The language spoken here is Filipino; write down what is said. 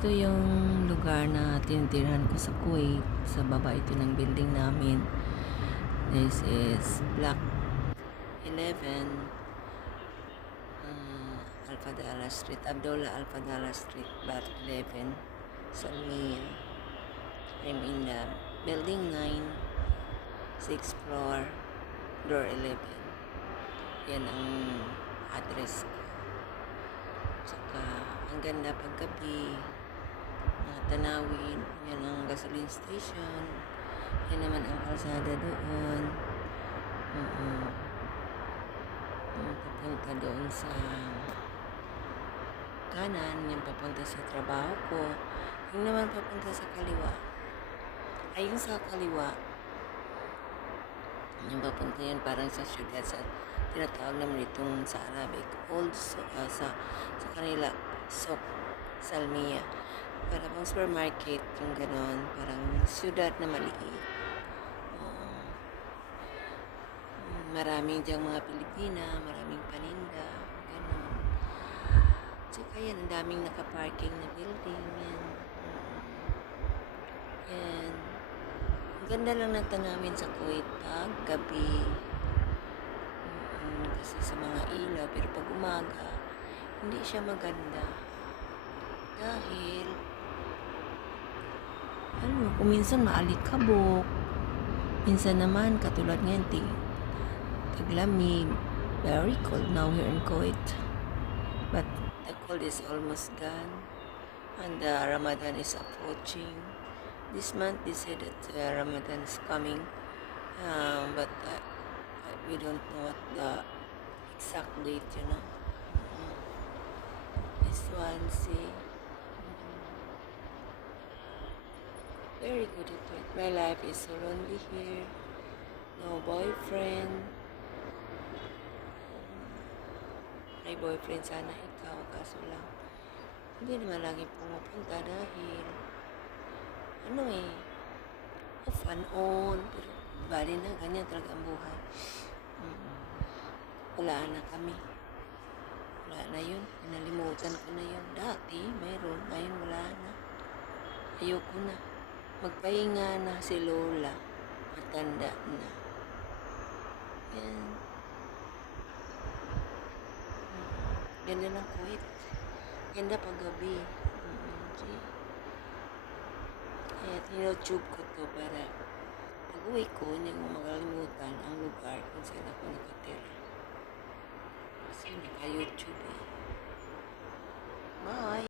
Ito yung lugar na tinitirahan ko sa Kuwait. Sa baba ito ng building namin. This is Block 11, Al-Fadala Street, Abdullah Al-Fadala Street, Block 11, Salmiya. I'm in the building 9, 6th floor, door 11. Yan ang address ko. Saka, ang ganda paggabi, mga tanawin, yan ang gasoline station, yan naman ang kalsada doon. Papunta doon sa kanan, yung papunta sa trabaho ko, yung naman papunta sa kaliwa, ay yung sa kaliwa, yung papunta yun parang sa syudad, sa tinatawag naman itong sa Arabic old sa kanila Sok Salmiya, para bang supermarket, yung ganon, parang syudad na maliit. Maraming diyang mga Pilipina, maraming paninda, ganon. Tsaka yan, ang daming nakaparking na building, yan. Yan. Ang ganda lang ng tanawin sa Kuwait pag gabi. Kasi sa mga ilaw, pero pag umaga, hindi siya maganda. Dahil, kung minsan maalikabok, minsan naman, katulad ngayon, taglamig, very cold now here in Kuwait. But the cold is almost gone, and Ramadan is approaching. This month they said that Ramadan is coming, but we don't know what the exact date, This one, see, very good at it. My life is so lonely here. No boyfriend. May boyfriend sana ikaw, kaso lang hindi naman lagi pumupunta dahil off and on, pero bali na, ganyan talaga ang buhay. Wala na kami, wala na yun, pinalimutan ko na yun. Dati mayroon, ngayon wala na, ayoko na, magpahinga na si Lola, matanda na. Yan. Ganda ng Kuwait. Ganda pag gabi. Kaya tinutube ko to para pag uwi ko, hindi ko makalimutan ang lugar kung saan ako nakatira. Kasi naka-YouTube eh. Bye!